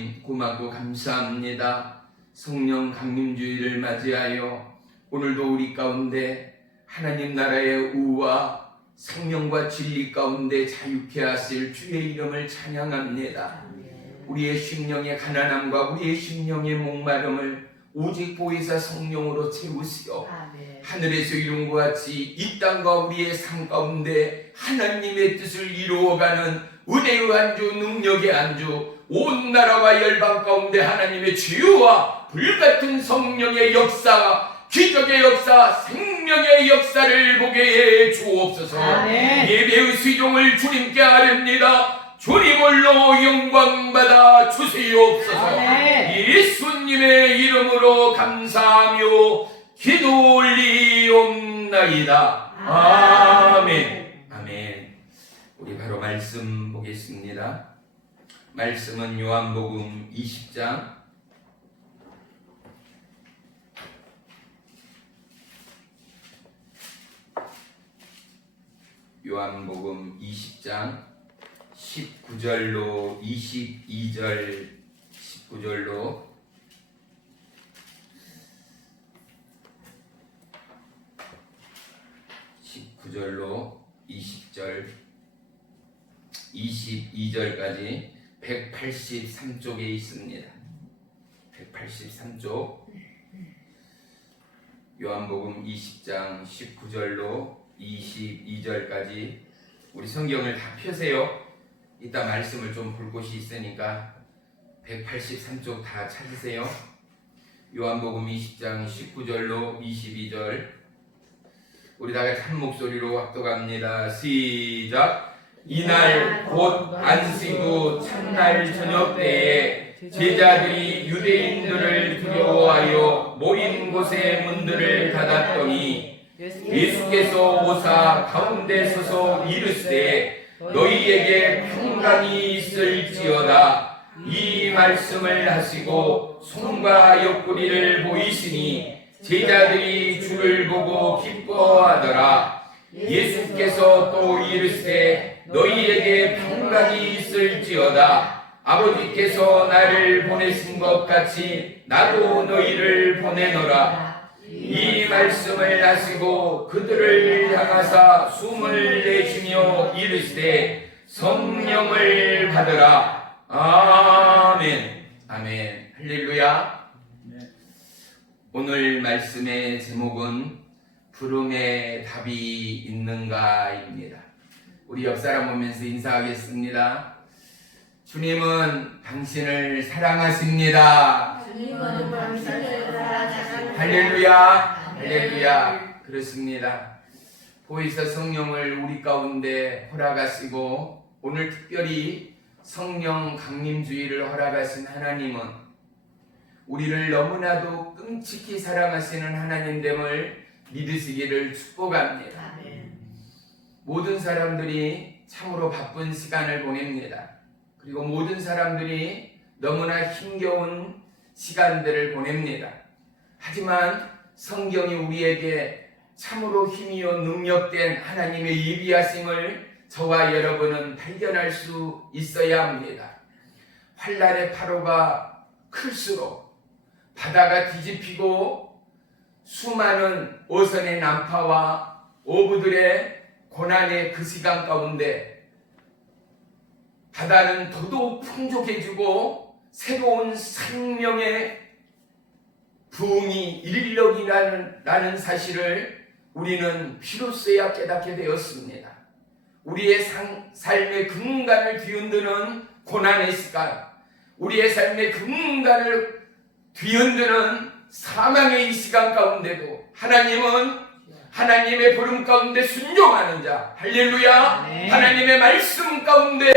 하나님 고맙고 감사합니다. 성령 강림주의를 맞이하여 오늘도 우리 가운데 하나님 나라의 우와 생명과 진리 가운데 자유케 하실 주의 이름을 찬양합니다. 우리의 심령의 가난함과 우리의 심령의 목마름을 오직 보혜사 성령으로 채우시어 하늘에서 이룬 것 같이 이 땅과 우리의 삶 가운데 하나님의 뜻을 이루어가는 은혜의 안주, 능력의 안주, 온 나라와 열방 가운데 하나님의 치유와 불같은 성령의 역사, 기적의 역사, 생명의 역사를 보게 해 주옵소서. 예배의 수종을 주님께 아뢰옵니다. 주님 홀로 영광 받아 주시옵소서. 예수님의 이름으로 감사하며 기도 올리옵나이다. 아멘. 아멘. 우리 바로 말씀 보겠습니다. 말씀은 요한복음 20장 요한복음 20장 19절로 22절 19절로 20절 22절까지 183쪽에 있습니다. 183쪽 요한복음 20장 19절로 22절까지 우리 성경을 다 펴세요. 이따 말씀을 좀 볼 곳이 있으니까 183쪽 다 찾으세요. 요한복음 20장 19절로 22절 우리 다 같이 한 목소리로 합독합니다. 시작. 이날 곧 안식 후 첫날 저녁 때에 제자들이 유대인들을 두려워하여 모인 곳의 문들을 닫았더니 예수께서 오사 가운데 서서 이르시되 너희에게 평강이 있을지어다. 이 말씀을 하시고 손과 옆구리를 보이시니 제자들이 주를 보고 기뻐하더라. 예수께서 또 이르시되 너희에게 평강이 있을지어다. 아버지께서 나를 보내신 것 같이 나도 너희를 보내노라. 이 말씀을 하시고 그들을 향하사 숨을 내쉬며 이르시되 성령을 받으라. 아멘. 아멘. 할렐루야. 오늘 말씀의 제목은 부름의 답이 있는가입니다. 우리 옆 사람 보면서 인사하겠습니다. 주님은 당신을 사랑하십니다. 주님은 당신을 사랑하십니다. 할렐루야. 할렐루야. 그렇습니다. 보혜사 성령을 우리 가운데 허락하시고 오늘 특별히 성령 강림주의를 허락하신 하나님은 우리를 너무나도 끔찍히 사랑하시는 하나님됨을 믿으시기를 축복합니다. 모든 사람들이 참으로 바쁜 시간을 보냅니다. 그리고 모든 사람들이 너무나 힘겨운 시간들을 보냅니다. 하지만 성경이 우리에게 참으로 힘이요 능력된 하나님의 예비하심을 저와 여러분은 발견할 수 있어야 합니다. 환난의 파도가 클수록 바다가 뒤집히고 수많은 어선의 난파와 어부들의 고난의 그 시간 가운데 바다는 더더욱 풍족해지고 새로운 생명의 부흥이 일력이라는 사실을 우리는 비로소야 깨닫게 되었습니다. 우리의 삶의 근간을 뒤흔드는 고난의 시간, 우리의 삶의 근간을 뒤흔드는 사망의 이 시간 가운데도 하나님은 하나님의 부름 가운데 순종하는 자, 할렐루야. 하나님의 말씀 가운데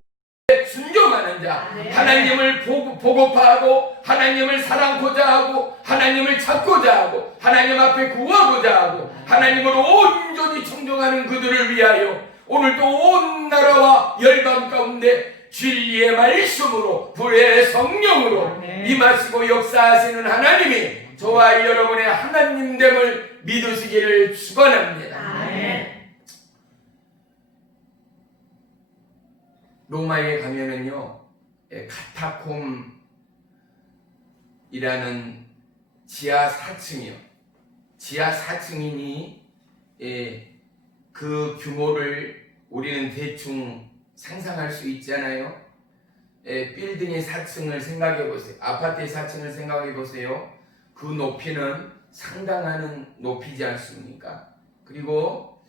순종하는 자, 하나님을 보고파하고 하나님을 사랑고자 하고 하나님을 찾고자 하고 하나님 앞에 구하고자 하고 하나님으로 온전히 청정하는 그들을 위하여 오늘도 온 나라와 열방 가운데 진리의 말씀으로 불의 성령으로 임하시고 역사하시는 하나님이 저와 여러분의 하나님됨을 믿으시기를 축원합니다. 로마에 가면은요, 카타콤 지하 4층이요. 지하 4층이니 그 규모를 우리는 대충 상상할 수 있잖아요. 빌딩의 4층을 생각해 보세요. 아파트의 4층을 생각해 보세요. 그 높이는 상당한 높이지 않습니까? 그리고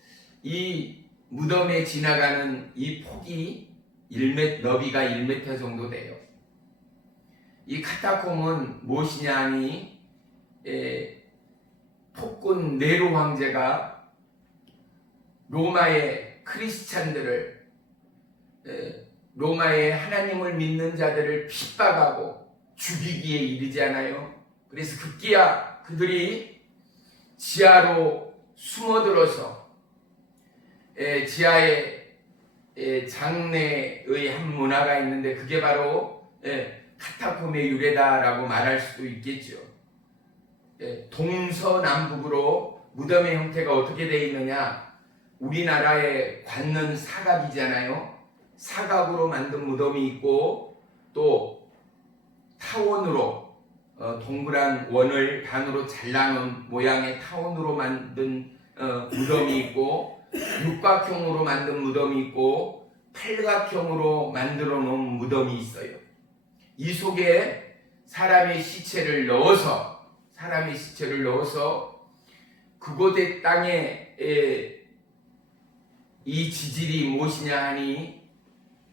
이 무덤에 지나가는 이 폭이 1m, 너비가 1m 정도 돼요. 이 카타콤은 무엇이냐 하니 폭군 네로 황제가 로마의 크리스찬들을 로마의 하나님을 믿는 자들을 핍박하고 죽이기에 이르지 않아요. 그래서 급기야 그들이 지하로 숨어들어서 지하에 장내의 한 문화가 있는데 그게 바로 카타콤의 유래다라고 말할 수도 있겠죠. 동서남북으로 무덤의 형태가 어떻게 되어 있느냐? 우리나라의 관는 사각이잖아요. 사각으로 만든 무덤이 있고 또 타원으로 동그란 원을 반으로 잘라놓은 모양의 타원으로 만든 무덤이 있고 육각형으로 만든 무덤이 있고 팔각형으로 만들어 놓은 무덤이 있어요. 이 속에 사람의 시체를 넣어서 그곳의 땅에 이 지질이 무엇이냐 하니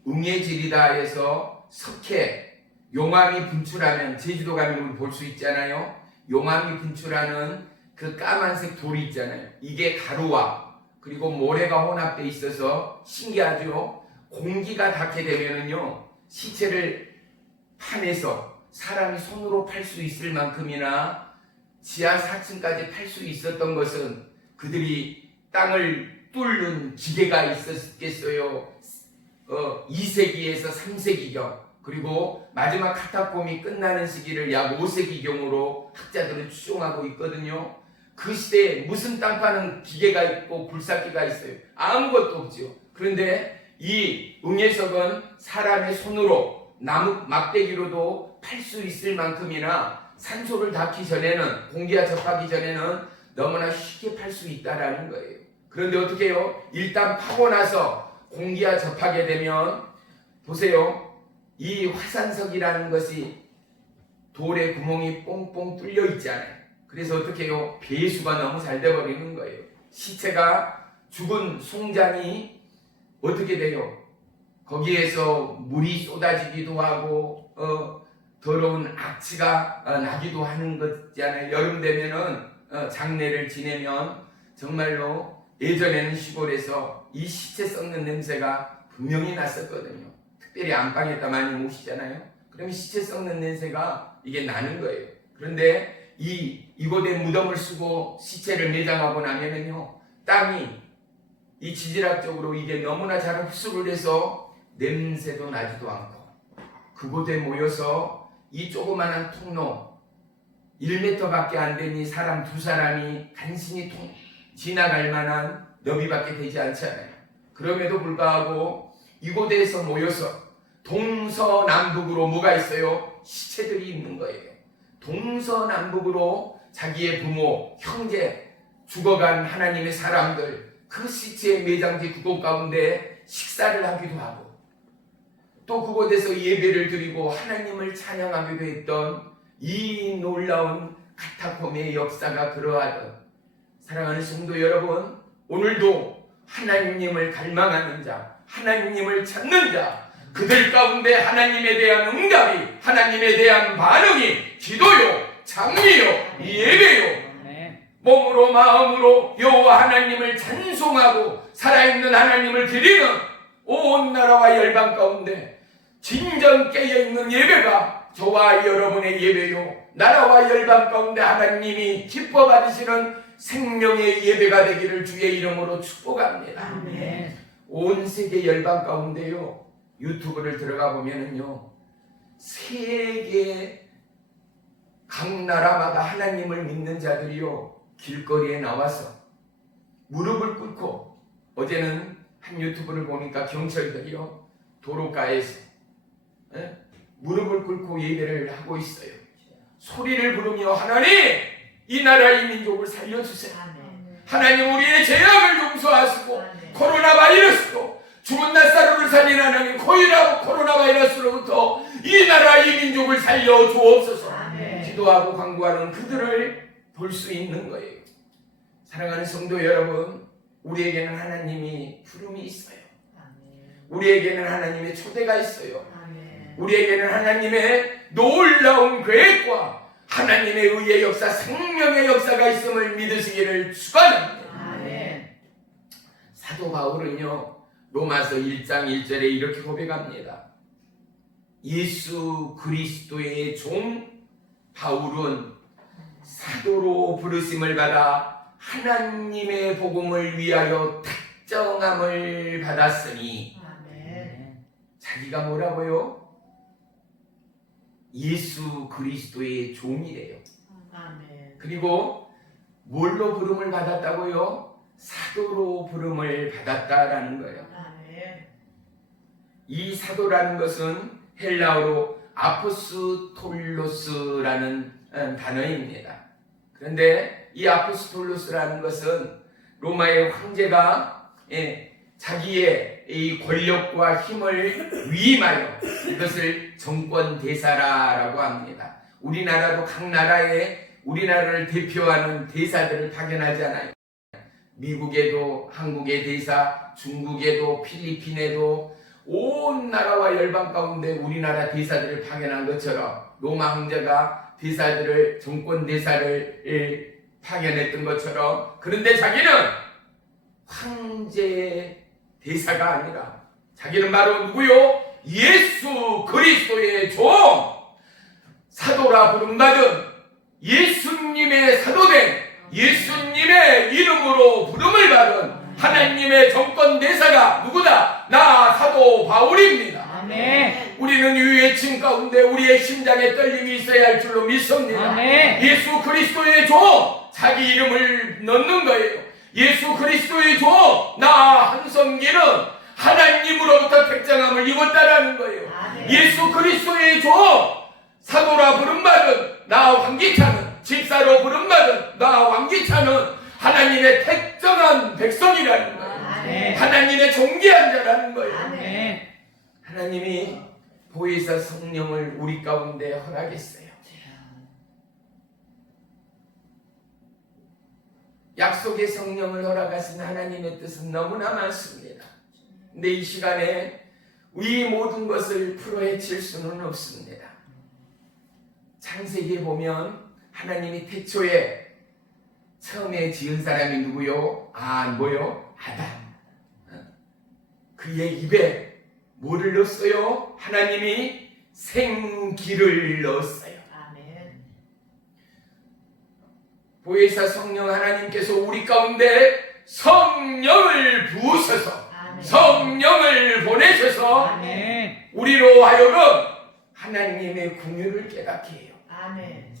응애질이다 해서 석회, 용암이 분출하면 제주도 가면 우리 볼 수 있잖아요. 용암이 분출하는 그 까만색 돌이 있잖아요. 이게 가루와 그리고 모래가 혼합되어 있어서 신기하죠. 공기가 닿게 되면은요 시체를 파내서 사람이 손으로 팔 수 있을 만큼이나 지하 4층까지 팔 수 있었던 것은 그들이 땅을 뚫는 기계가 있었겠어요. 2세기에서 3세기경 그리고 마지막 카타콤이 끝나는 시기를 약 5세기경으로 학자들은 추정하고 있거든요. 그 시대에 무슨 땅 파는 기계가 있고 굴삭기가 있어요? 아무것도 없죠. 그런데 이 응애석은 사람의 손으로 나무 막대기로도 팔 수 있을 만큼이나 산소를 닿기 전에는 공기와 접하기 전에는 너무나 쉽게 팔 수 있다라는 거예요. 그런데 어떻게 해요? 일단 파고 나서 공기와 접하게 되면 보세요. 이 화산석이라는 것이 돌에 구멍이 뽕뽕 뚫려 있잖아요. 그래서 어떻게 해요? 배수가 너무 잘 돼버리는 거예요. 시체가 죽은 송장이 어떻게 돼요? 거기에서 물이 쏟아지기도 하고 더러운 악취가 나기도 하는 거잖아요. 여름 되면은 장례를 지내면 정말로 예전에는 시골에서 이 시체 썩는 냄새가 분명히 났었거든요. 특별히 안방에다 많이 모시잖아요. 그러면 시체 썩는 냄새가 이게 나는 거예요. 그런데 이곳에 무덤을 쓰고 시체를 매장하고 나면은요, 땅이 이 지질학적으로 이게 너무나 잘 흡수를 해서 냄새도 나지도 않고 그곳에 모여서 이 조그마한 통로 1m밖에 안 되니 사람 두 사람이 간신히 지나갈 만한 너비밖에 되지 않잖아요. 그럼에도 불구하고 이곳에서 모여서 동서남북으로 뭐가 있어요? 시체들이 있는 거예요. 동서남북으로 자기의 부모, 형제, 죽어간 하나님의 사람들 그 시체의 매장지 그곳 가운데 식사를 하기도 하고 또 그곳에서 예배를 드리고 하나님을 찬양하기도 했던 이 놀라운 카타콤의 역사가 그러하던 사랑하는 성도 여러분, 오늘도 하나님을 갈망하는 자, 하나님을 찾는 자, 그들 가운데 하나님에 대한 응답이, 하나님에 대한 반응이 기도요, 장미요, 예배요, 몸으로 마음으로 여호와 하나님을 찬송하고 살아있는 하나님을 드리는 온 나라와 열방 가운데 진정 깨어있는 예배가 저와 여러분의 예배요, 나라와 열방 가운데 하나님이 기뻐 받으시는 생명의 예배가 되기를 주의 이름으로 축복합니다. 아멘. 온 세계 열방 가운데요, 유튜브를 들어가 보면은요, 세계 각 나라마다 하나님을 믿는 자들이요, 길거리에 나와서 무릎을 꿇고, 어제는 한 유튜브를 보니까 경찰들이요, 도로가에서 무릎을 꿇고 예배를 하고 있어요. 소리를 부르며 하나님 이 나라 이 민족을 살려주세요. 아멘. 하나님 우리의 죄악을 용서하시고 아멘. 코로나 바이러스도 죽은 나사로를 살린 하나님 코로나 바이러스로부터 이 나라 이 민족을 살려 주옵소서. 아멘. 기도하고 간구하는 그들을 볼 수 있는 거예요. 사랑하는 성도 여러분, 우리에게는 하나님이 부름이 있어요. 아멘. 우리에게는 하나님의 초대가 있어요. 아멘. 우리에게는 하나님의 놀라운 계획과 하나님의 의의 역사, 생명의 역사가 있음을 믿으시기를 축원합니다. 아멘. 사도 바울은요, 로마서 1장 1절에 이렇게 고백합니다. 예수 그리스도의 종 바울은 사도로 부르심을 받아 하나님의 복음을 위하여 택정함을 받았으니, 아멘. 자기가 뭐라고요? 예수 그리스도의 종이래요. 아멘. 그리고 뭘로 부름을 받았다고요? 사도로 부름을 받았다라는 거예요. 아멘. 이 사도라는 것은 헬라어로 아포스톨로스라는 단어입니다. 그런데 이 아포스톨로스라는 것은 로마의 황제가 자기의 이 권력과 힘을 위임하여 이것을 정권 대사라고 합니다. 우리나라도 각 나라에 우리나라를 대표하는 대사들을 파견하지 않아요. 미국에도 한국의 대사, 중국에도 필리핀에도 온 나라와 열방 가운데 우리나라 대사들을 파견한 것처럼 로마 황제가 대사들을 정권 대사를 파견했던 것처럼, 그런데 자기는 황제의 대사가 아니라 자기는 바로 누구요? 예수 그리스도의 종, 사도라 부름받은 예수님의 사도된 예수님의 이름으로 부름을 받은 하나님의 정권 대사가 누구다? 나 사도 바울입니다. 아멘. 우리는 이 외침 가운데 우리의 심장에 떨림이 있어야 할 줄로 믿습니다. 아멘. 예수 그리스도의 종, 자기 이름을 넣는 거예요. 예수 그리스도의 종, 나 한성기는 하나님으로부터 택정함을 입었다라는 거예요. 아멘. 예수 그리스도의 종, 사도라 부름받은 나 황기찬은, 집사로 부름받은 나 황기찬은 하나님의 택정한 백성이라는 거예요. 아멘. 하나님의 존귀한 자라는 거예요. 아멘. 하나님이 보혜사 성령을 우리 가운데 허락했어요. 약속의 성령을 허락하신 하나님의 뜻은 너무나 많습니다. 근데 이 시간에 이 모든 것을 풀어헤칠 수는 없습니다. 창세기에 보면 하나님이 태초에 처음에 지은 사람이 누구요? 뭐요? 아담. 그의 입에 뭐를 넣었어요? 하나님이 생기를 넣었어요. 아멘. 보혜사 성령 하나님께서 우리 가운데 성령을 부으셔서, 아멘. 성령을 보내셔서 아멘. 우리로 하여금 하나님의 긍휼을 깨닫게 해요. 아멘.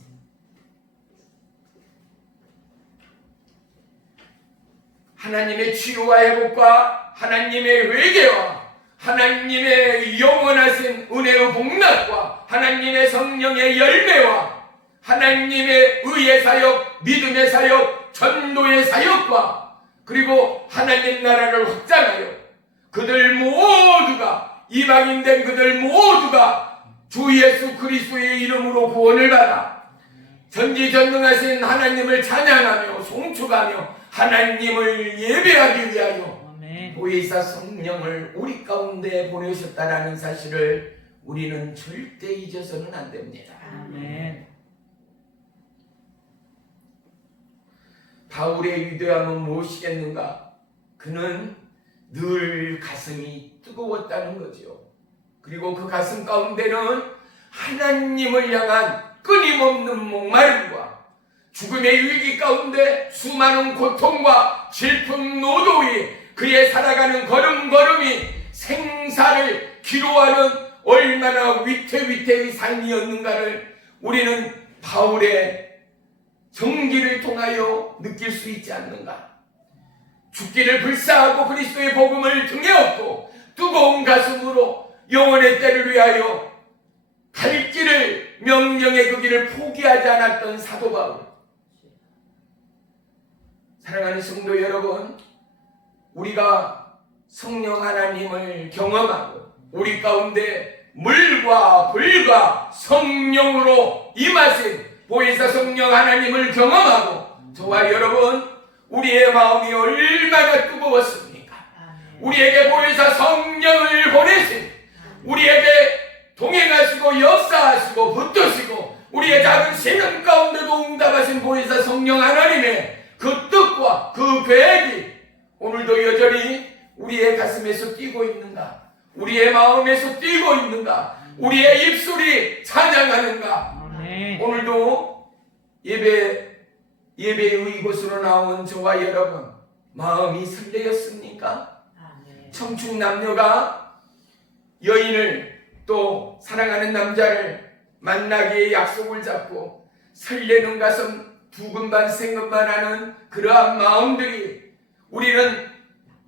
하나님의 치유와 회복과 하나님의 회개와 하나님의 영원하신 은혜의 복락과 하나님의 성령의 열매와 하나님의 의의 사역, 믿음의 사역, 전도의 사역과 그리고 하나님 나라를 확장하여 그들 모두가, 이방인된 그들 모두가 주 예수 그리스도의 이름으로 구원을 받아 전지전능하신 하나님을 찬양하며 송축하며 하나님을 예배하기 위하여 보혜사 성령을 우리 가운데 보내셨다라는 사실을 우리는 절대 잊어서는 안 됩니다. 아멘. 바울의 위대함은 무엇이겠는가? 그는 늘 가슴이 뜨거웠다는 거죠. 그리고 그 가슴 가운데는 하나님을 향한 끊임없는 목마름과 죽음의 위기 가운데 수많은 고통과 슬픈 노도에 그의 살아가는 걸음걸음이 생사를 기로하는 얼마나 위태위태의 삶이었는가를 우리는 바울의 정기를 통하여 느낄 수 있지 않는가? 죽기를 불사하고 그리스도의 복음을 등에 업고 뜨거운 가슴으로 영혼의 때를 위하여 갈 길을 명령의 그 길을 포기하지 않았던 사도 바울. 사랑하는 성도 여러분, 우리가 성령 하나님을 경험하고 우리 가운데 물과 불과 성령으로 임하신 보혜사 성령 하나님을 경험하고 저와 여러분, 우리의 마음이 얼마나 뜨거웠습니까? 우리에게 보혜사 성령을 보내신, 우리에게 동행하시고 역사하시고 붙드시고 우리의 작은 생명 가운데도 응답하신 보혜사 성령 하나님의 그 뜻과 그 계획이 오늘도 여전히 우리의 가슴에서 뛰고 있는가? 우리의 마음에서 뛰고 있는가? 우리의 입술이 찬양하는가? 아멘. 오늘도 예배의 이곳으로 나온 저와 여러분, 마음이 설레었습니까? 아멘. 청춘 남녀가 여인을 또 사랑하는 남자를 만나기에 약속을 잡고 설레는 가슴 두근반 생각만 하는 그러한 마음들이 우리는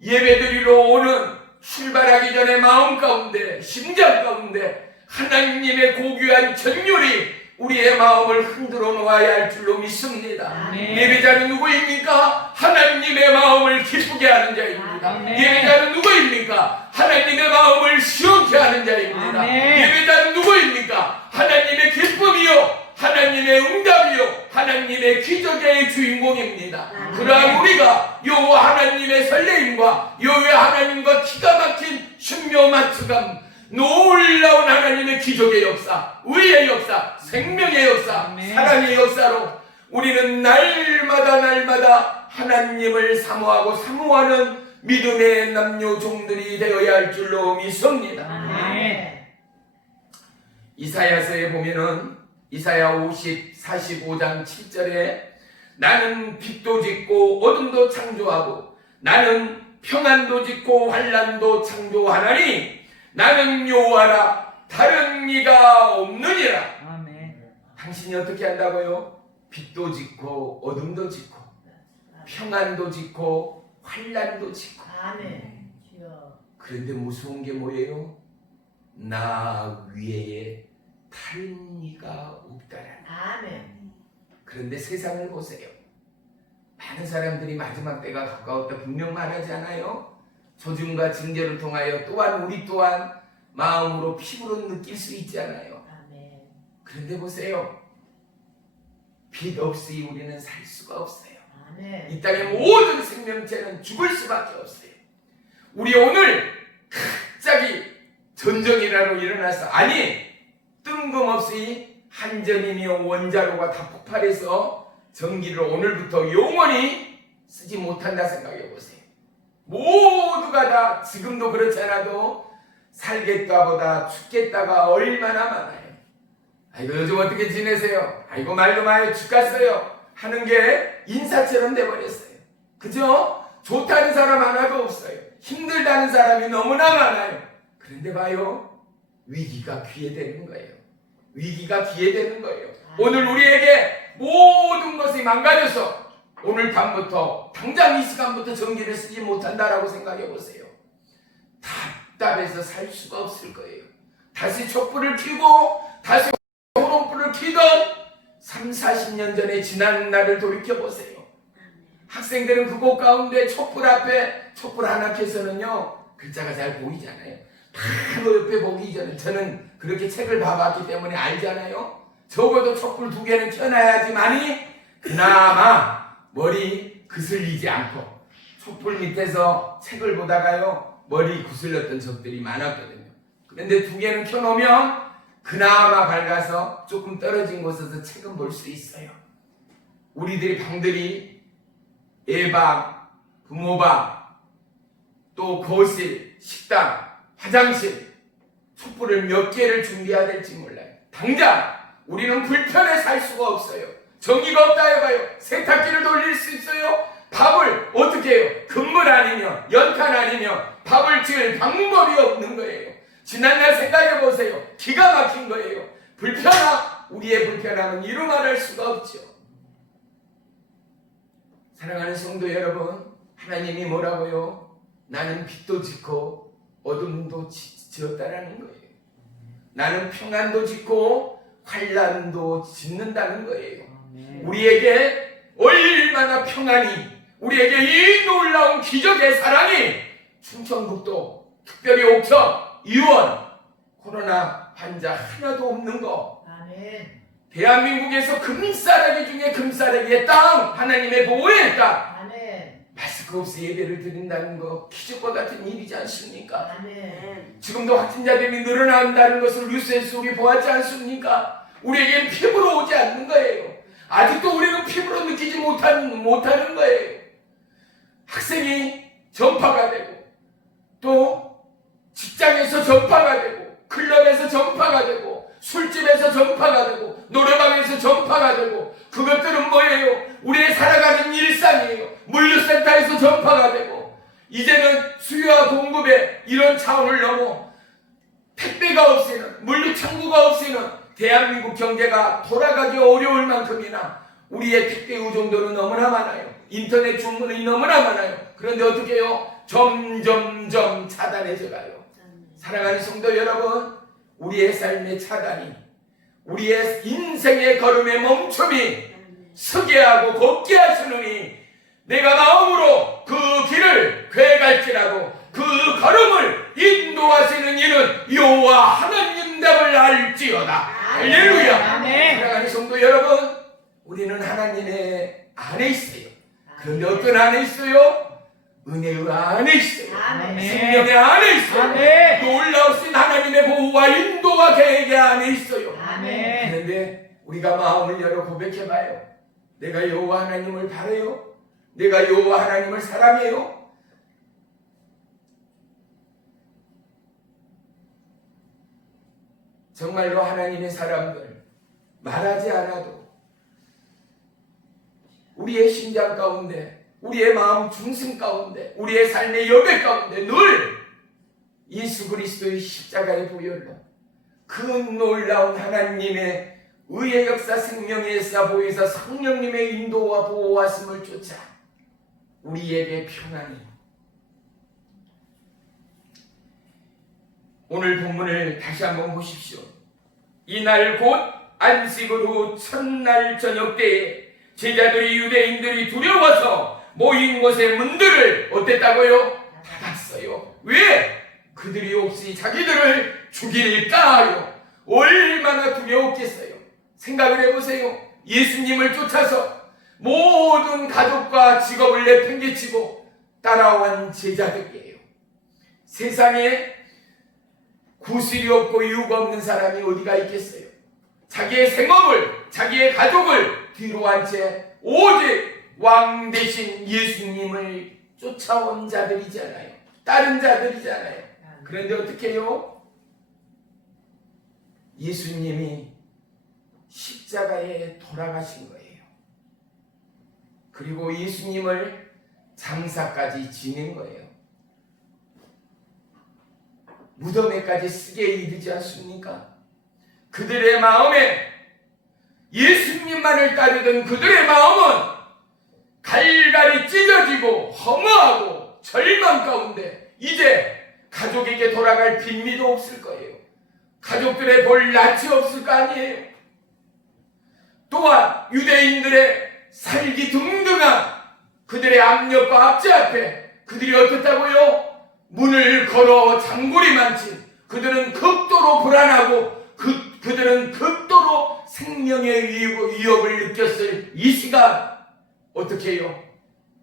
예배드리러 오는 출발하기 전에 마음 가운데, 심장 가운데 하나님의 고귀한 전율이 우리의 마음을 흔들어 놓아야 할 줄로 믿습니다. 아멘. 예배자는 누구입니까? 하나님의 마음을 기쁘게 하는 자입니다. 아멘. 예배자는 누구입니까? 하나님의 마음을 시원케 하는 자입니다. 아멘. 예배자는 누구입니까? 하나님의 기쁨이요, 하나님의 응답이요, 하나님의 기적의 주인공입니다. 아멘. 그러한 우리가 여호와 하나님의 설레임과 여호와 하나님과 기가 막힌 신묘마트감, 놀라운 하나님의 기적의 역사, 의의 역사, 생명의 역사, 아멘. 사랑의 역사로 우리는 날마다 하나님을 사모하고 사모하는 믿음의 남녀 종들이 되어야 할 줄로 믿습니다. 아멘. 이사야서에 보면은 이사야 45장 7절에 나는 빛도 짓고 어둠도 창조하고 나는 평안도 짓고 환난도 창조하나니 나는 여호와라 다른 이가 없느니라. 아멘. 당신이 어떻게 한다고요? 빛도 짓고 어둠도 짓고 평안도 짓고 환난도 짓고. 아멘. 주여. 그런데 무서운 게 뭐예요? 나 위에 다른 이가 없다라는. 아멘. 그런데 세상을 보세요. 많은 사람들이 마지막 때가 가까웠다 분명 말하지 않아요? 조짐과 징계를 통하여 또한 우리 또한 마음으로 피부로 느낄 수 있잖아요. 아멘. 그런데 보세요. 빛 없이 우리는 살 수가 없어요. 아멘. 이 땅의 모든 생명체는 죽을 수밖에 없어요. 우리 오늘 갑자기 전쟁이라도 일어나서, 아니 뜬금없이 한전이며 원자로가 다 폭발해서 전기를 오늘부터 영원히 쓰지 못한다 생각해 보세요. 모두가 다 지금도 그렇지 않아도 살겠다보다 죽겠다가 얼마나 많아요. 아이고 요즘 어떻게 지내세요? 아이고 말도 마요, 죽겠어요 하는 게 인사처럼 돼버렸어요. 그죠? 좋다는 사람 하나도 없어요. 힘들다는 사람이 너무나 많아요. 그런데 봐요, 위기가 기회 되는 거예요. 위기가 기회 되는 거예요. 오늘 우리에게 모든 것이 망가져서 오늘 밤부터 당장 이 시간부터 전기를 쓰지 못한다라고 생각해 보세요. 답답해서 살 수가 없을 거예요. 다시 촛불을 켜고 다시 호롱불을 켜던 3, 40년 전에 지난 날을 돌이켜 보세요. 학생들은 그곳 가운데 촛불 앞에 촛불 하나 켜서는요 글자가 잘 보이잖아요. 바로 옆에 보기 전에 저는 그렇게 책을 봐봤기 때문에 알잖아요. 적어도 촛불 2개는 켜놔야지만이 그나마 머리 그슬리지 않고, 촛불 밑에서 책을 보다가요 머리 구슬렸던 적들이 많았거든요. 그런데 2개는 켜놓으면 그나마 밝아서 조금 떨어진 곳에서 책은 볼 수 있어요. 우리들이 방들이 애방, 부모방, 또 거실, 식당, 화장실, 촛불을 몇 개를 준비해야 될지 몰라요. 당장 우리는 불편해 살 수가 없어요. 전기가 없다 해봐요. 세탁기를 돌릴 수 있어요? 밥을 어떻게 해요? 금물 아니면 연탄 아니면 밥을 지을 방법이 없는 거예요. 지난날 생각해 보세요. 기가 막힌 거예요. 우리의 불편함은 이루 말할 수가 없죠. 사랑하는 성도 여러분, 하나님이 뭐라고요? 나는 빛도 짓고 어둠도 지었다라는 거예요. 나는 평안도 짓고 환난도 짓는다는 거예요. 아멘. 우리에게 얼마나 평안이, 우리에게 이 놀라운 기적의 사랑이 충청북도, 특별히 옥천, 이원, 코로나 환자 하나도 없는 거, 아멘. 대한민국에서 금싸라기 중에 금싸라기의 땅, 하나님의 보호의 땅, 아멘. 마스크 없이 예배를 드린다는 거 기적과 같은 일이지 않습니까? 아멘. 지금도 확진자들이 늘어난다는 것을 뉴스에서 우리 보았지 않습니까? 우리에겐 피부로 오지 않는 거예요. 아직도 우리는 피부로 느끼지 못하는 거예요. 학생이 전파가 되고, 또 직장에서 전파가 되고, 클럽에서 전파가 되고, 술집에서 전파가 되고, 노래방에서 전파가 되고, 그것들은 뭐예요? 우리의 살아가는 일상이에요. 물류센터에서 전파가 되고, 이제는 수요와 공급의 이런 차원을 넘어 택배가 없이는, 물류창구가 없이는 대한민국 경제가 돌아가기 어려울 만큼이나 우리의 택배 의존도는 너무나 많아요. 인터넷 주문이 너무나 많아요. 그런데 어떻게 해요? 점점점 차단해져 가요. 사랑하는 성도 여러분, 우리의 삶의 차단이, 우리의 인생의 걸음의 멈춤이 서게 하고 걷게 하시느니 내가 마음으로 그 길을 괴갈지라도 그 걸음을 인도하시는 이는 여호와 하나님됨을 알지어다. 할렐루야. 아멘. 사랑하는 성도 여러분, 우리는 하나님의 안에 있어요. 그런데 어떤 안에 있어요? 은혜의 안에 있어요. 아멘. 생명의 안에 있어요. 아멘. 놀라우신 하나님의 보호와 인도와 계획의 안에 있어요. 아멘. 그런데 우리가 마음을 열어 고백해봐요. 내가 여호와 하나님을 바라요. 내가 여호와 하나님을 사랑해요. 정말로 하나님의 사람들, 말하지 않아도 우리의 심장 가운데, 우리의 마음 중심 가운데, 우리의 삶의 여백 가운데 늘 예수 그리스도의 십자가의 보혈로 그 놀라운 하나님의 의의 역사, 생명의 역사, 보혜사 성령님의 인도와 보호하심을 쫓아 우리에게 평안이. 오늘 본문을 다시 한번 보십시오. 이날 곧 안식을 후 첫날 저녁 때에 제자들이 유대인들이 두려워서 모인 곳의 문들을 어땠다고요? 닫았어요. 왜? 그들이 혹시 자기들을 죽일까 하여. 얼마나 두려웠겠어요. 생각을 해보세요. 예수님을 쫓아서 모든 가족과 직업을 내팽개치고 따라온 제자들이에요. 세상에 구실이 없고 이유가 없는 사람이 어디가 있겠어요? 자기의 생업을, 자기의 가족을 뒤로 한 채 오직 왕 대신 예수님을 쫓아온 자들이잖아요. 다른 자들이잖아요. 그런데 어떻게 해요? 예수님이 십자가에 돌아가신 거예요. 그리고 예수님을 장사까지 지낸 거예요. 무덤에까지 쓰게 이르지 않습니까? 그들의 마음에, 예수님만을 따르던 그들의 마음은 갈갈이 찢어지고 허무하고 절망 가운데 이제 가족에게 돌아갈 빈미도 없을 거예요. 가족들의 볼 낯이 없을 거 아니에요. 또한 유대인들의 살기 등등한 그들의 압력과 압제 앞에 그들이 어떻다고요? 문을 걸어 장고리만 친 그들은 극도로 불안하고 그들은 극도로 생명의 위협을 느꼈을 이 시간 어떻게 해요?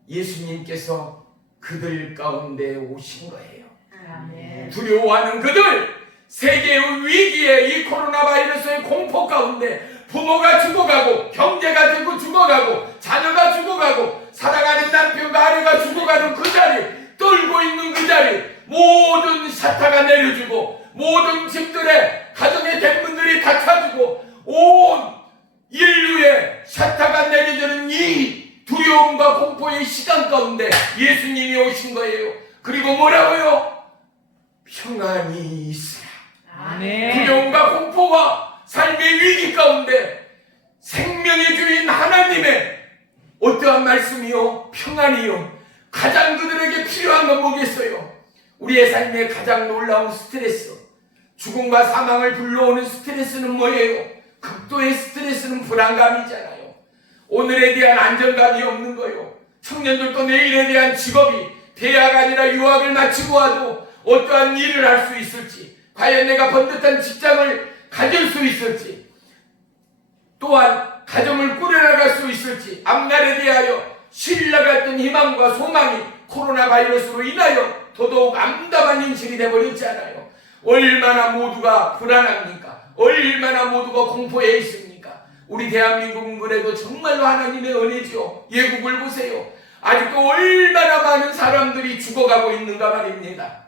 예수님께서 그들 가운데 오신 거예요. 아멘. 두려워하는 그들, 세계의 위기에 이 코로나 바이러스의 공포 가운데 부모가 죽어가고 경제가 되고 죽어가고 자녀가 죽어가고 사랑하는 남편과 아내가 죽어가는 그 자리, 떨고 있는 그 자리, 모든 사타가 내려주고 모든 집들의 가정의 대문들이 닫혀지고 온 인류의 사타가 내려지는 이 두려움과 공포의 시간 가운데 예수님이 오신 거예요. 그리고 뭐라고요? 평안이 있으라. 아멘. 두려움과 공포와 삶의 위기 가운데 생명의 주인 하나님의 어떠한 말씀이요? 평안이요. 가장 그들에게 필요한 건 뭐겠어요? 우리의 삶의 가장 놀라운 스트레스, 죽음과 사망을 불러오는 스트레스는 뭐예요? 극도의 스트레스는 불안감이잖아요. 오늘에 대한 안정감이 없는 거요. 청년들도 내일에 대한 직업이 대학 아니라 유학을 마치고 와도 어떠한 일을 할 수 있을지, 과연 내가 번듯한 직장을 가질 수 있을지, 또한 가정을 꾸려나갈 수 있을지, 앞날에 대하여 신라같은 희망과 소망이 코로나 바이러스로 인하여 더더욱 암담한 현실이 되어버렸잖아요. 얼마나 모두가 불안합니까? 얼마나 모두가 공포해 있습니까? 우리 대한민국은 그래도 정말로 하나님의 은혜죠. 예국을 보세요. 아직도 얼마나 많은 사람들이 죽어가고 있는가 말입니다.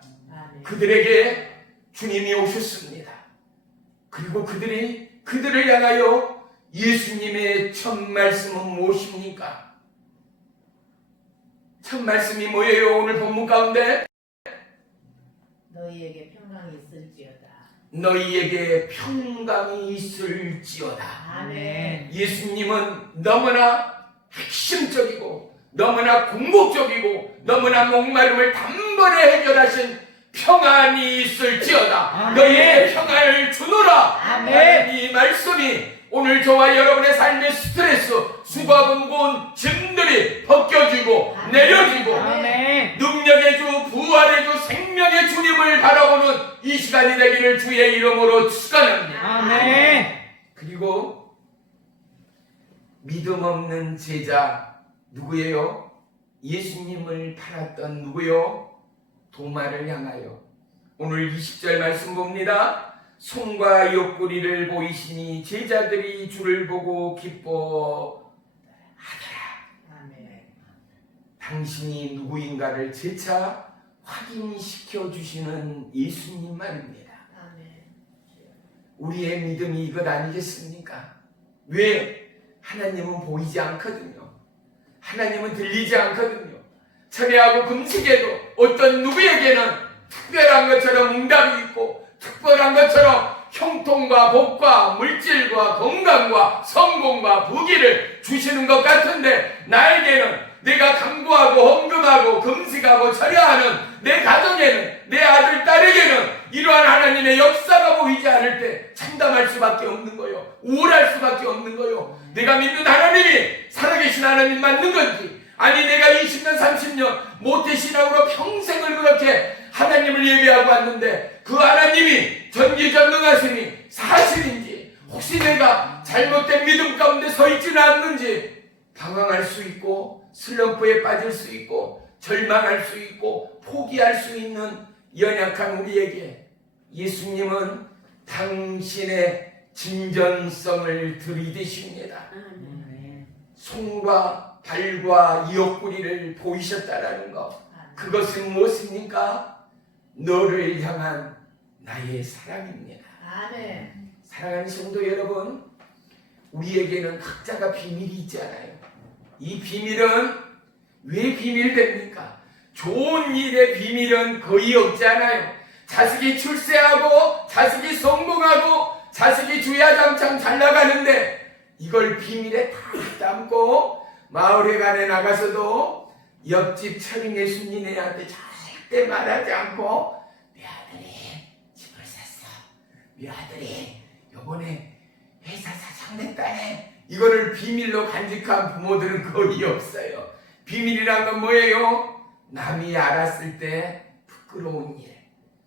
그들에게 주님이 오셨습니다. 그리고 그들을 향하여 예수님의 첫 말씀은 무엇입니까? 첫 말씀이 뭐예요? 오늘 본문 가운데 너희에게 평강이 있을지어다. 너희에게 평강이 있을지어다. 아멘. 예수님은 너무나 핵심적이고 너무나 궁극적이고 너무나 목마름을 단번에 해결하신 평안이 있을지어다. 아멘. 너희에게 평안을 주노라. 아멘. 이 말씀이 오늘 저와 여러분의 삶의 스트레스, 수고하고 무거운 짐들이 벗겨지고 아멘. 내려지고 아멘. 능력의 주, 부활의 주, 생명의 주님을 바라보는 이 시간이 되기를 주의 이름으로 축원합니다. 아멘. 그리고 믿음 없는 제자 누구예요? 예수님을 팔았던 누구요? 도마를 향하여 오늘 20절 말씀 봅니다. 손과 옆구리를 보이시니 제자들이 주를 보고 기뻐하더라. 아멘. 당신이 누구인가를 재차 확인시켜 주시는 예수님 말입니다. 아멘. 우리의 믿음이 이것 아니겠습니까? 왜? 하나님은 보이지 않거든요. 하나님은 들리지 않거든요. 철회하고 금식에도 어떤 누구에게는 특별한 것처럼 응답이 있고 특별한 것처럼 형통과 복과 물질과 건강과 성공과 부귀를 주시는 것 같은데 나에게는 내가 강구하고 헌금하고 금식하고 철야하는 내 가정에는 내 아들 딸에게는 이러한 하나님의 역사가 보이지 않을 때 참담할 수밖에 없는 거요. 우울할 수밖에 없는 거요. 내가 믿는 하나님이 살아계신 하나님 맞는 건지 아니 내가 20년 30년 모태신앙으로 평생을 그렇게 하나님을 예배하고 왔는데 그 하나님이 전지전능하시니 사실인지 혹시 내가 잘못된 믿음 가운데 서 있지는 않는지 방황할 수 있고 슬럼프에 빠질 수 있고 절망할 수 있고 포기할 수 있는 연약한 우리에게 예수님은 당신의 진정성을 들이대십니다. 손과 발과 옆구리를 보이셨다라는 것, 그것은 무엇입니까? 너를 향한 나의 사랑입니다. 아멘. 사랑하는 성도 여러분, 우리에게는 각자가 비밀이 있잖아요. 이 비밀은 왜 비밀됩니까? 좋은 일의 비밀은 거의 없잖아요. 자식이 출세하고 자식이 성공하고 자식이 주야장창 잘 나가는데 이걸 비밀에 다 담고 마을회관에 나가서도 옆집 철인 예수님네한테 절대 말하지 않고 내 아들이 집을 샀어. 내 아들이 요번에 회사 사장 됐다네. 이거를 비밀로 간직한 부모들은 거의 없어요. 비밀이란 건 뭐예요? 남이 알았을 때 부끄러운 일,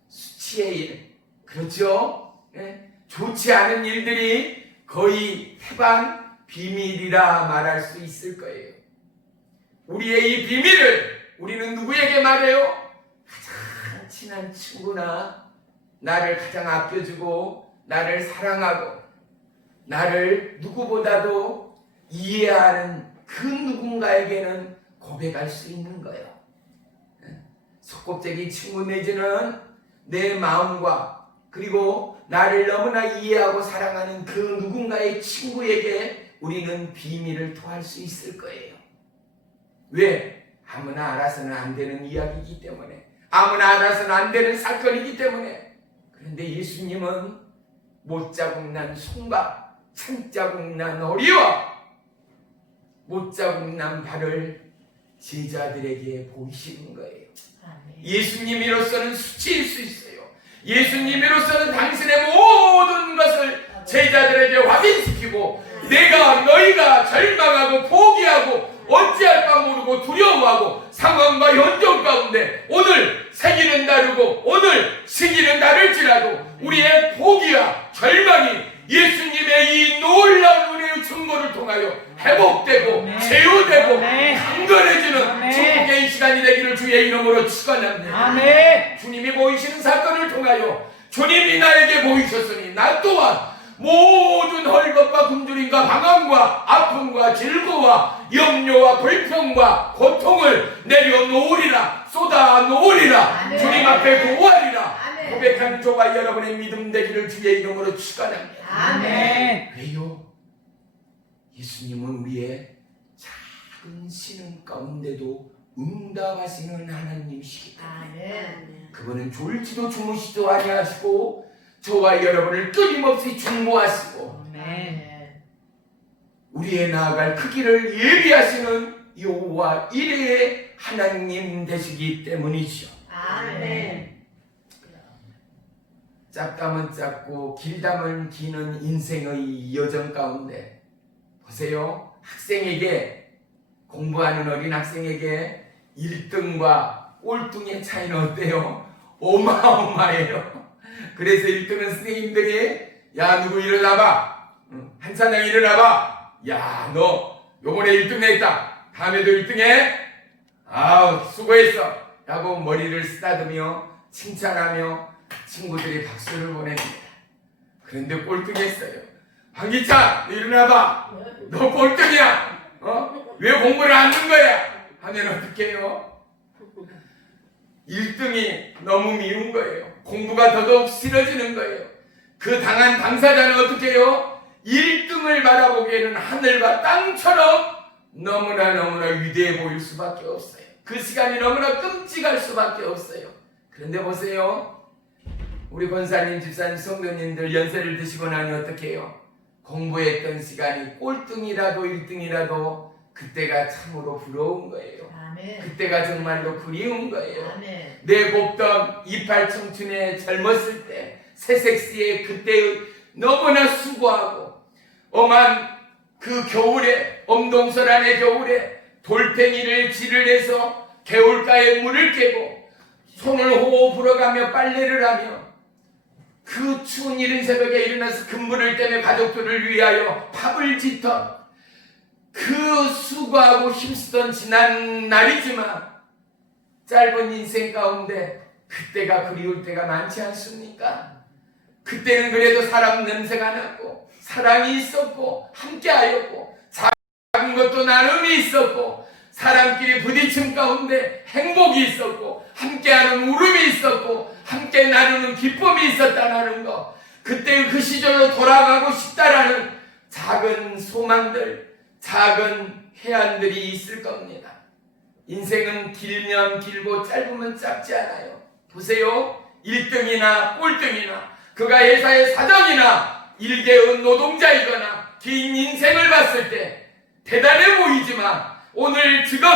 수치의 일, 그렇죠? 예? 좋지 않은 일들이 거의 태반 비밀이라 말할 수 있을 거예요. 우리의 이 비밀을 우리는 누구에게 말해요? 가장 친한 친구나 나를 가장 아껴주고 나를 사랑하고 나를 누구보다도 이해하는 그 누군가에게는 고백할 수 있는 거예요. 소꿉쟁이 친구 내지는 내 마음과 그리고 나를 너무나 이해하고 사랑하는 그 누군가의 친구에게 우리는 비밀을 토할 수 있을 거예요. 왜? 아무나 알아서는 안 되는 이야기이기 때문에, 아무나 알아서는 안 되는 사건이기 때문에. 그런데 예수님은 못자국 난 손과 창자국 난 허리와 못자국 난 발을 제자들에게 보이시는 거예요. 예수님으로서는 수치일 수 있어요. 예수님으로서는 당신의 모든 것을 제자들에게 확인시키고 너희가 절망하고 포기하고 어찌할 바 모르고 두려워하고 상황과 현정 가운데 오늘 세기는 다르고 오늘 시기는 다를지라도 우리의 포기와 절망이 예수님의 이 놀라운 은혜의 증거를 통하여 회복되고 치유되고 강건해지는 축복의 이 시간이 되기를 주의 이름으로 축원합니다. 아멘. 주님이 보이시는 사건을 통하여 주님이 나에게 보이셨으니 나 또한 모든 헐벗과 굶주림과 방황과 아픔과 질고와 염려와 불평과 고통을 내려놓으리라 쏟아놓으리라 아멘. 주님 앞에 고하리라 아멘. 고백하는 저와 여러분의 믿음 되기를 주의 이름으로 축원합니다. 아멘. 왜요? 예수님은 우리의 작은 신음 가운데도 응답하시는 하나님이시기 때문에 아멘. 그분은 졸지도 주무시도 아니하시고 저와 여러분을 끊임없이 중보하시고 아멘. 우리의 나아갈 크기를 예비하시는 여호와 이레의 하나님 되시기 때문이죠. 아멘. 짧다면 짧고 길다면 기는 인생의 여정 가운데 보세요. 학생에게 공부하는 어린 학생에게 1등과 꼴등의 차이는 어때요? 어마어마해요. 그래서 1등은 선생님들이 야 누구 일어나봐 한사장 일어나봐 야 너 요번에 1등 했다 다음에도 1등해 아우 수고했어 하고 머리를 쓰다듬며 칭찬하며 친구들이 박수를 보냅니다. 그런데 꼴등했어요. 황기찬 너 일어나봐 너 꼴등이야 왜 공부를 안 하는 거야 하면 어떡해요? 1등이 너무 미운 거예요. 공부가 더더욱 싫어지는 거예요. 그 당한 당사자는 어떻게 해요? 1등을 바라보기에는 하늘과 땅처럼 너무나 위대해 보일 수밖에 없어요. 그 시간이 너무나 끔찍할 수밖에 없어요. 그런데 보세요. 우리 권사님, 집사님, 성도님들 연세를 드시고 나니 어떻게 해요? 공부했던 시간이 꼴등이라도 1등이라도 그때가 참으로 부러운 거예요. 아멘. 그때가 정말로 그리운 거예요. 아멘. 내 곱던 이팔 청춘에 젊었을 때 새색시에 그때의 너무나 수고하고 엄한 그 겨울에 엄동설안의 겨울에 돌덩이를 질을 해서 개울가에 물을 깨고 손을 호호 불어가며 빨래를 하며 그 추운 이른 새벽에 일어나서 근무를 때문에 가족들을 위하여 밥을 짓던 그 수고하고 힘쓰던 지난 날이지만 짧은 인생 가운데 그때가 그리울 때가 많지 않습니까? 그때는 그래도 사람 냄새가 났고 사랑이 있었고 함께하였고 작은 것도 나눔이 있었고 사람끼리 부딪힘 가운데 행복이 있었고 함께하는 울음이 있었고 함께 나누는 기쁨이 있었다는 것 그때의 그 시절로 돌아가고 싶다라는 작은 소망들 작은 해안들이 있을 겁니다. 인생은 길면 길고 짧으면 짧지 않아요. 보세요. 1등이나 꼴등이나 그가 회사의 사장이나 일개의 노동자이거나 긴 인생을 봤을 때 대단해 보이지만 오늘 지금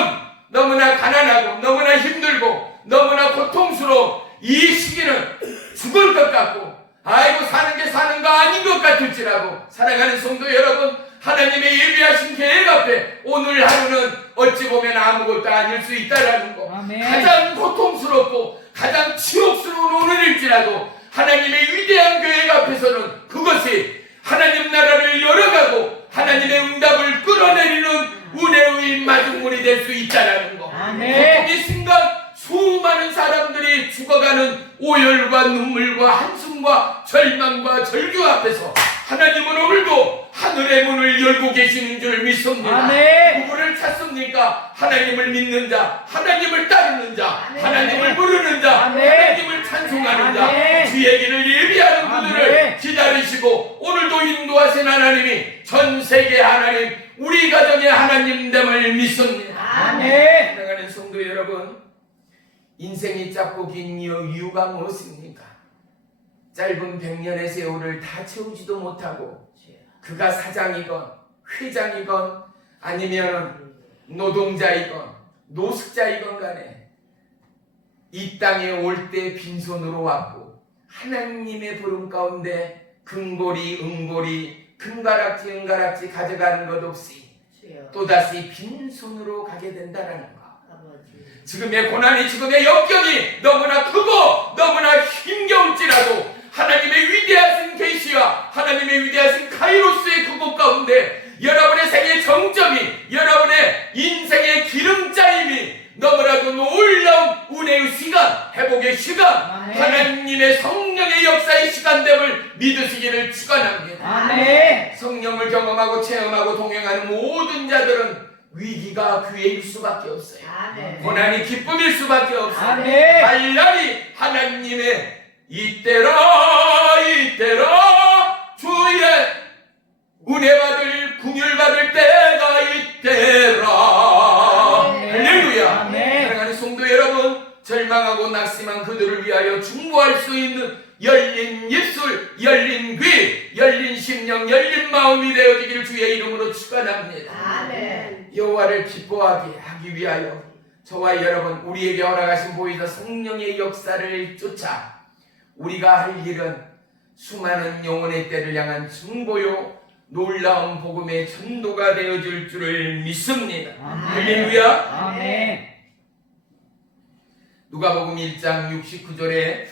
너무나 가난하고 너무나 힘들고 너무나 고통스러운 이 시기는 죽을 것 같고 아이고 사는 게 사는 거 아닌 것 같을지라도 사랑하는 성도 여러분 하나님의 예비하신 계획 앞에 오늘 하루는 어찌 보면 아무것도 아닐 수 있다라는 거 아멘. 가장 고통스럽고 가장 치욕스러운 오늘일지라도 하나님의 위대한 계획 앞에서는 그것이 하나님 나라를 열어가고 하나님의 응답을 끌어내리는 은혜의 마중물이 될 수 있다라는 거 아멘. 고통의 순간 수많은 사람들이 죽어가는 오열과 눈물과 한숨과 절망과 절규 앞에서 하나님은 오늘도 하늘의 문을 열고 계시는 줄 믿습니다. 아멘. 누구를 찾습니까? 하나님을 믿는 자, 하나님을 따르는 자, 아멘. 하나님을 부르는 자, 아멘. 하나님을 찬송하는 자, 아멘. 주의 길을 예비하는 그들을 아멘. 기다리시고 오늘도 인도하신 하나님이 전 세계 하나님, 우리 가정의 하나님됨을 믿습니다. 아멘. 사랑하는 성도 여러분, 인생이 짧고 긴 이유가 무엇입니까? 짧은 100년의 세월을 다 채우지도 못하고 그가 사장이건 회장이건 아니면 노동자이건 노숙자이건 간에 이 땅에 올 때 빈손으로 왔고 하나님의 부름 가운데 금보리 응보리 금가락지 응가락지 가져가는 것 없이 주여. 또다시 빈손으로 가게 된다라는 거. 아버지. 지금의 고난이 지금의 역경이 너무나 크고 너무나 힘겨울지라도 하나님의 위대하신 계시와 하나님의 위대하신 카이로스의 그곳 가운데 여러분의 생의 정점이 여러분의 인생의 기름짜임이 너무나도 놀라운 은혜의 시간, 회복의 시간, 아멘. 하나님의 성령의 역사의 시간됨을 믿으시기를 축원합니다. 아멘. 성령을 경험하고 체험하고 동행하는 모든 자들은 위기가 기회일 수밖에 없어요. 아멘. 고난이 기쁨일 수밖에 없어요. 아멘. 한란이 하나님의 이때라 주의 은혜 받을 궁율 받을 때가 이때라. 아멘. 할렐루야. 아멘. 사랑하는 성도 여러분, 절망하고 낙심한 그들을 위하여 중보할 수 있는 열린 입술, 열린 귀, 열린 심령, 열린 마음이 되어지기를 주의 이름으로 축원합니다. 아멘. 여호와를 기뻐하게 하기 위하여 저와 여러분 우리에게 허락하신 보이사 성령의 역사를 쫓아 우리가 할 일은 수많은 영혼의 때를 향한 중보요 놀라운 복음의 전도가 되어줄 줄을 믿습니다. 할렐루야. 아멘. 누가복음 1장 69절에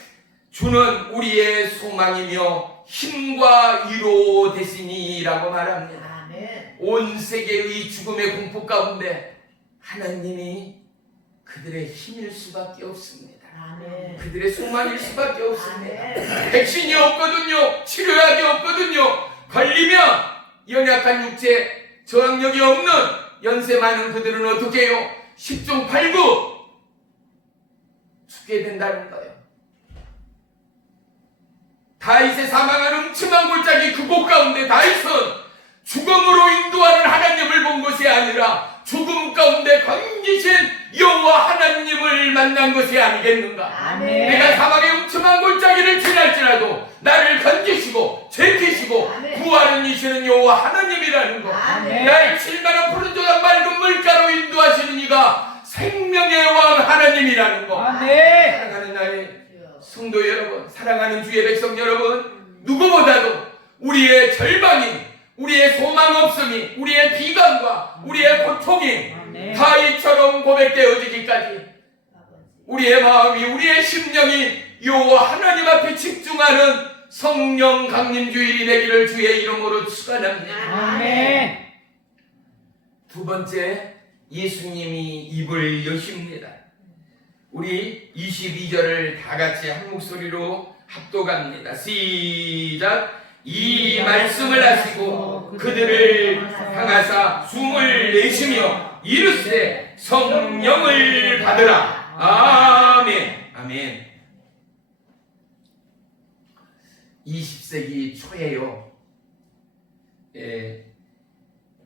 주는 우리의 소망이며 힘과 위로 되시니라고 말합니다. 아멘. 온 세계의 죽음의 공포 가운데 하나님이 그들의 힘일 수밖에 없습니다. 아멘. 그들의 소망일 수밖에 없습니다. 아멘. 백신이 없거든요. 치료약이 없거든요. 걸리면 연약한 육체, 저항력이 없는 연세 많은 그들은 어떻게 해요? 10종 8구 죽게 된다는 거예요. 다윗의 사망한 음침한 골짜기 그곳 가운데 다윗은 죽음으로 인도하는 하나님을 본 것이 아니라 죽음 가운데 건지신 여호와 하나님을 만난 것이 아니겠는가? 아멘. 내가 사망의 음침한 골짜기를 지날지라도 나를 건지시고 지키시고 아멘. 구하는 이시는 여호와 하나님이라는 것. 아멘. 나를 7만원 푸른 조각 맑은 물가로 인도하시는 이가 생명의 왕 하나님이라는 것. 아멘. 사랑하는 나의 주여. 성도 여러분, 사랑하는 주의 백성 여러분, 누구보다도 우리의 절망이, 우리의 소망 없음이, 우리의 비관과 우리의 고통이 아멘. 다윗처럼 고백되어지기까지 아버지. 우리의 마음이, 우리의 심령이 여호와 하나님 앞에 집중하는 성령 강림 주일이 되기를 주의 이름으로 축원합니다. 아멘. 두 번째, 예수님이 입을 여십니다. 우리 22절을 다 같이 한 목소리로 합독합니다. 시작. 이 말씀을 하시고 그들을 향하사 숨을 내쉬며 이르시되 성령을 받으라. 아멘. 아멘. 20세기 초에요.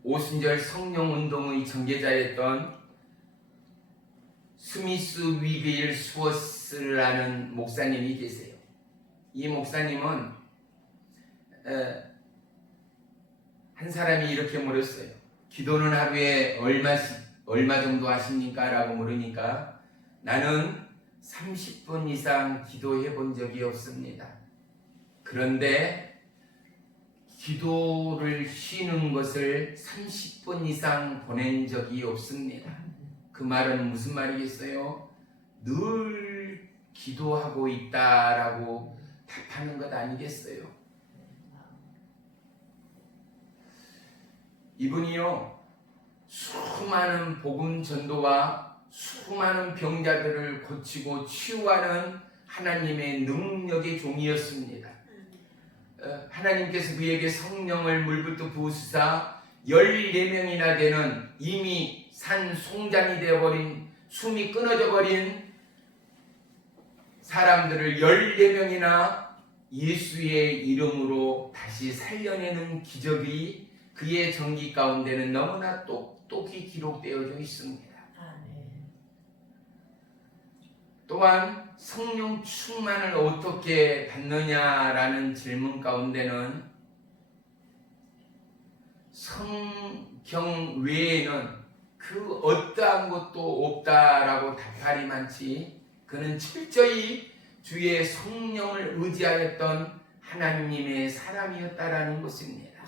오순절 성령운동의 전개자였던 스미스 위빌 스워스라는 목사님이 계세요. 이 목사님은 한 사람이 이렇게 물었어요. 기도는 하루에 얼마 정도 하십니까? 라고 물으니까 나는 30분 이상 기도해 본 적이 없습니다. 그런데 기도를 쉬는 것을 30분 이상 보낸 적이 없습니다. 그 말은 무슨 말이겠어요? 늘 기도하고 있다라고 답하는 것 아니겠어요? 이분이요, 수많은 복음 전도와 수많은 병자들을 고치고 치유하는 하나님의 능력의 종이었습니다. 하나님께서 그에게 성령을 물부터 부으시사 14명이나 되는 이미 산 송장이 되어버린, 숨이 끊어져 버린 사람들을 14명이나 예수의 이름으로 다시 살려내는 기적이 그의 전기 가운데는 너무나 똑똑히 기록되어져 있습니다. 또한 성령 충만을 어떻게 받느냐라는 질문 가운데는 성경 외에는 그 어떠한 것도 없다라고 답하리만치 그는 철저히 주의 성령을 의지하였던 하나님의 사람이었다라는 것입니다.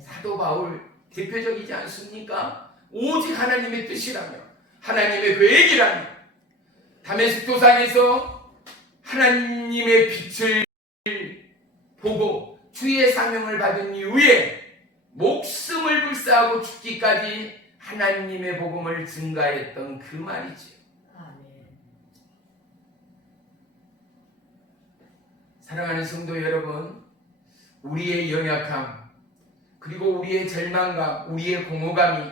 사도 바울 대표적이지 않습니까? 오직 하나님의 뜻이라며 하나님의 계획이라며 다메섹 도상에서 하나님의 빛을 보고 주의 사명을 받은 이후에 목숨을 불사하고 죽기까지 하나님의 복음을 증가했던 그 말이지요. 사랑하는 성도 여러분, 우리의 연약함 그리고 우리의 절망감, 우리의 공허감이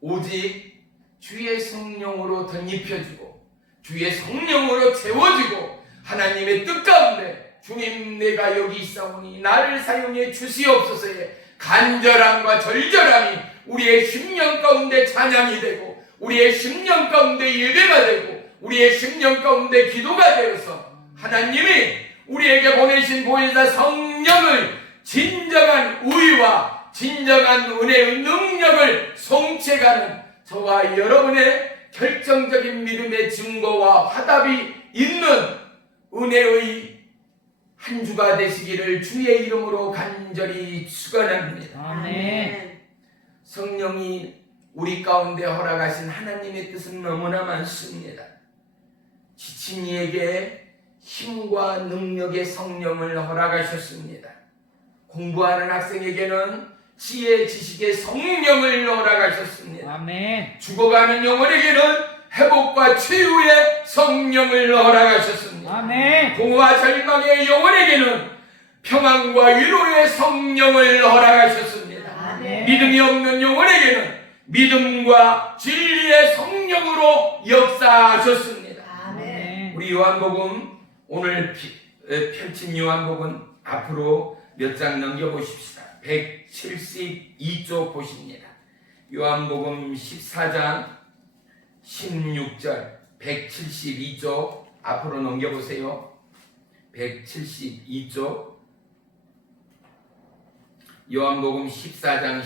오직 주의 성령으로 덧입혀지고 주의 성령으로 채워지고 하나님의 뜻 가운데 주님 내가 여기 있사오니 나를 사용해 주시옵소서의 간절함과 절절함이 우리의 심령 가운데 찬양이 되고 우리의 심령 가운데 예배가 되고 우리의 심령 가운데 기도가 되어서 하나님이 우리에게 보내신 보혜사 성령을 진정한 우위와 진정한 은혜의 능력을 송채가는 저와 여러분의 결정적인 믿음의 증거와 화답이 있는 은혜의 한 주가 되시기를 주의 이름으로 간절히 축원합니다. 아멘. 성령이 우리 가운데 허락하신 하나님의 뜻은 너무나 많습니다. 지친 이에게 힘과 능력의 성령을 허락하셨습니다. 공부하는 학생에게는 지혜, 지식의 성령을 허락하셨습니다. 아멘. 죽어가는 영혼에게는 회복과 치유의 성령을 허락하셨습니다. 아멘. 공허와 절망의 영혼에게는 평안과 위로의 성령을 허락하셨습니다. 아멘. 믿음이 없는 영혼에게는 믿음과 진리의 성령으로 역사하셨습니다. 아멘. 우리 요한복음 오늘 펼친 요한복음 앞으로 몇 장 넘겨보십시다. 172쪽 보십니다. 요한복음 14장 16절 172쪽 앞으로 넘겨보세요. 172쪽 요한복음 14장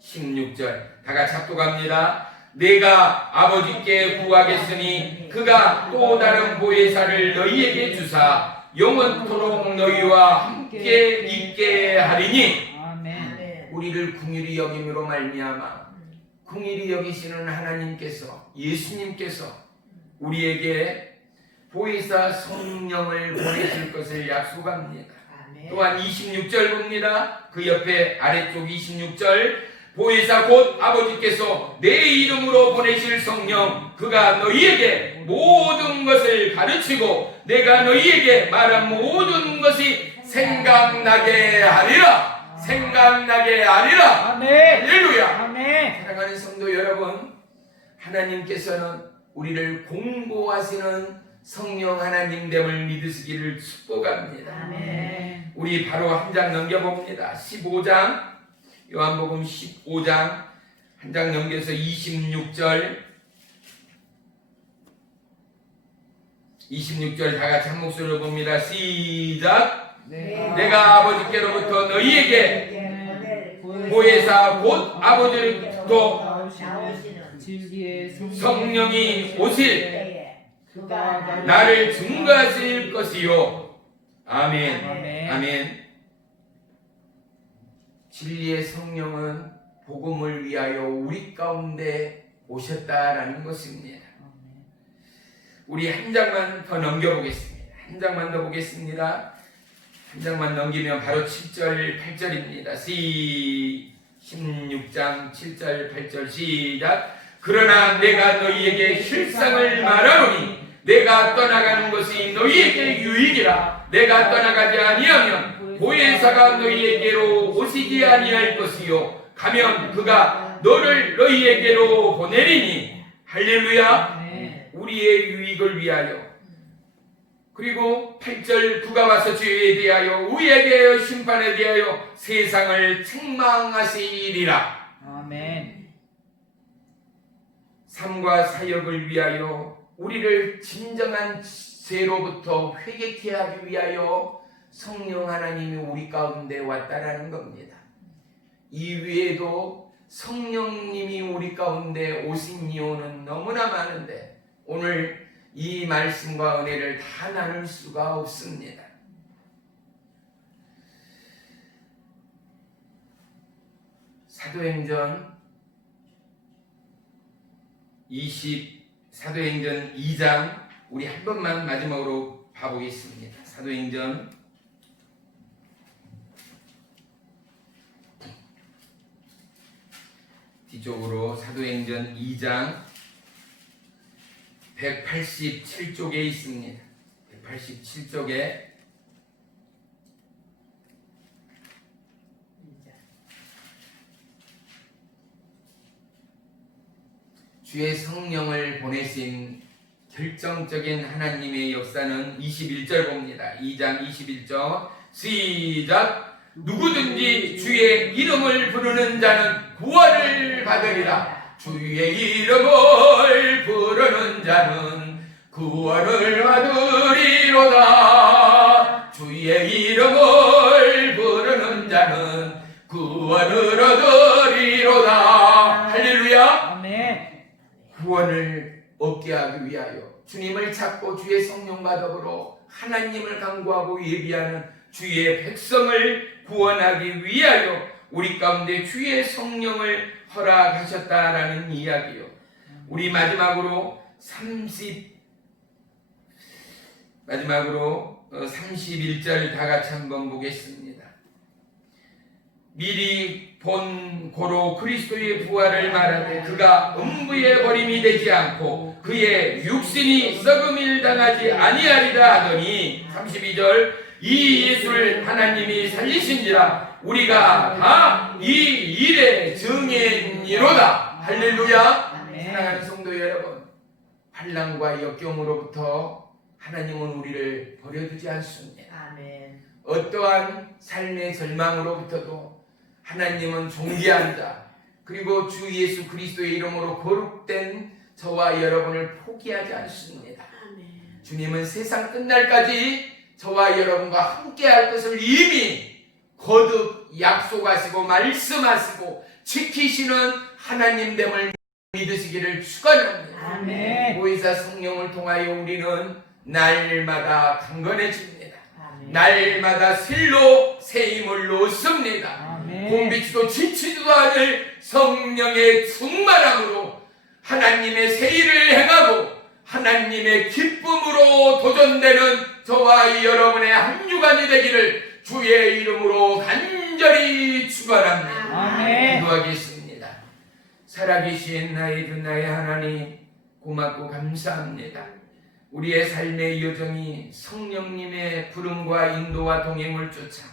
16절 다같이 합독합니다. 내가 아버지께 구하겠으니 그가 또 다른 보혜사를 너희에게 주사 영원토록 너희와 함께 있게 하리니. 아멘. 우리를 긍휼히 여김으로 말미암아 긍휼히 여기시는 하나님께서 예수님께서 우리에게 보혜사 성령을 보내실 것을 약속합니다. 또한 26절 봅니다. 그 옆에 아래쪽 26절 보혜사 곧 아버지께서 내 이름으로 보내실 성령 그가 너희에게 모든 것을 가르치고 내가 너희에게 말한 모든 것이 생각나게 하리라. 생각나게 하리라. 아멘. 할렐루야. 아멘. 사랑하는 성도 여러분, 하나님께서는 우리를 공고하시는 성령 하나님됨을 믿으시기를 축복합니다. 아멘. 우리 바로 한 장 넘겨봅니다. 15장 요한복음 15장 한 장 넘겨서 26절 다 같이 한 목소리로 봅니다. 시작. 내가 아버지께로부터 너희에게 보혜사 곧 아버지로부터 진리의 성령이 오실 그가 나를 증거하실 것이요. 아멘. 아멘. 아멘. 진리의 성령은 복음을 위하여 우리 가운데 오셨다라는 것입니다. 우리 한 장만 더 넘겨보겠습니다. 한 장만 더 보겠습니다. 한 장만 넘기면 바로 7절 8절입니다. 16장 7절 8절 시작. 그러나 내가 너희에게 실상을 말하노니 내가 떠나가는 것이 너희에게 유익이라. 내가 떠나가지 아니하면 보혜사가 너희에게로 오시지 아니할 것이요 가면 그가 너를 너희에게로 보내리니. 할렐루야. 우리의 유익을 위하여. 그리고 8절 그가 와서 죄에 대하여 의에 대하여 심판에 대하여 세상을 책망하시리라. 아멘. 삶과 사역을 위하여 우리를 진정한 죄로부터 회개케 하기 위하여 성령 하나님이 우리 가운데 왔다라는 겁니다. 이 위에도 성령님이 우리 가운데 오신 이유는 너무나 많은데 오늘 이 말씀과 은혜를 다 나눌 수가 없습니다. 사도행전 2장 우리 한 번만 마지막으로 봐보겠습니다. 사도행전 뒤쪽으로 사도행전 2장 187쪽에 있습니다. 187쪽에 주의 성령을 보내신 결정적인 하나님의 역사는 21절 봅니다. 2장 21절 시작. 누구든지 주의 이름을 부르는 자는 구원을 받으리라. 주의 이름을 부르는 자는 구원을 받으리로다. 주의 이름을 부르는 자는 구원을 얻으리로다. 할렐루야. 아멘. 구원을 얻게 하기 위하여 주님을 찾고 주의 성령과 더불어 하나님을 간구하고 예비하는 주의 백성을 구원하기 위하여 우리 가운데 주의 성령을 허락하셨다라는 이야기요. 우리 마지막으로 31절 다 같이 한번 보겠습니다. 미리 본 고로 그리스도의 부활을 말하되 그가 음부의 버림이 되지 않고 그의 육신이 썩음을 당하지 아니하리라 하더니 32절 이 예수를 하나님이 살리신지라 우리가 다 이 일의 증인이로다. 할렐루야. 아멘. 사랑하는 성도 여러분, 환난과 역경으로부터 하나님은 우리를 버려두지 않습니다. 아멘. 어떠한 삶의 절망으로부터도 하나님은 존귀한 자 그리고 주 예수 그리스도의 이름으로 거룩된 저와 여러분을 포기하지 않습니다. 아멘. 주님은 세상 끝날까지 저와 여러분과 함께할 것을 이미 거듭 약속하시고 말씀하시고 지키시는 하나님됨을 믿으시기를 축원합니다. 아멘. 보혜사 성령을 통하여 우리는 날마다 강건해집니다. 아멘. 날마다 실로 새 힘을 얻습니다. 아멘. 곤비치도 지치지도 않을 성령의 충만함으로 하나님의 새 일을 행하고 하나님의 기쁨으로 도전되는 저와 여러분의 한 주간이 되기를 주의 이름으로 간절히 축원합니다. 아멘. 기도하겠습니다. 살아계신 나의 주 나의 하나님 고맙고 감사합니다. 우리의 삶의 여정이 성령님의 부름과 인도와 동행을 쫓아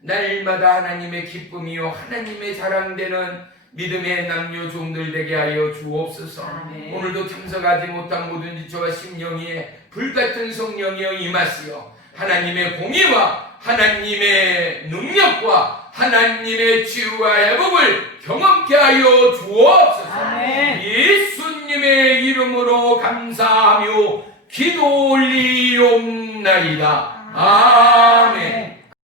날마다 하나님의 기쁨이요 하나님의 자랑되는 믿음의 남녀 종들 되게 하여 주옵소서. 아멘. 오늘도 참석하지 못한 모든 지체와 심령에 불같은 성령이여 임하시어 하나님의 공의와 하나님의 능력과 하나님의 치유와 회복을 경험케 하여 주옵소서. 아멘. 예수님의 이름으로 감사하며 기도 올리옵나이다. 아멘.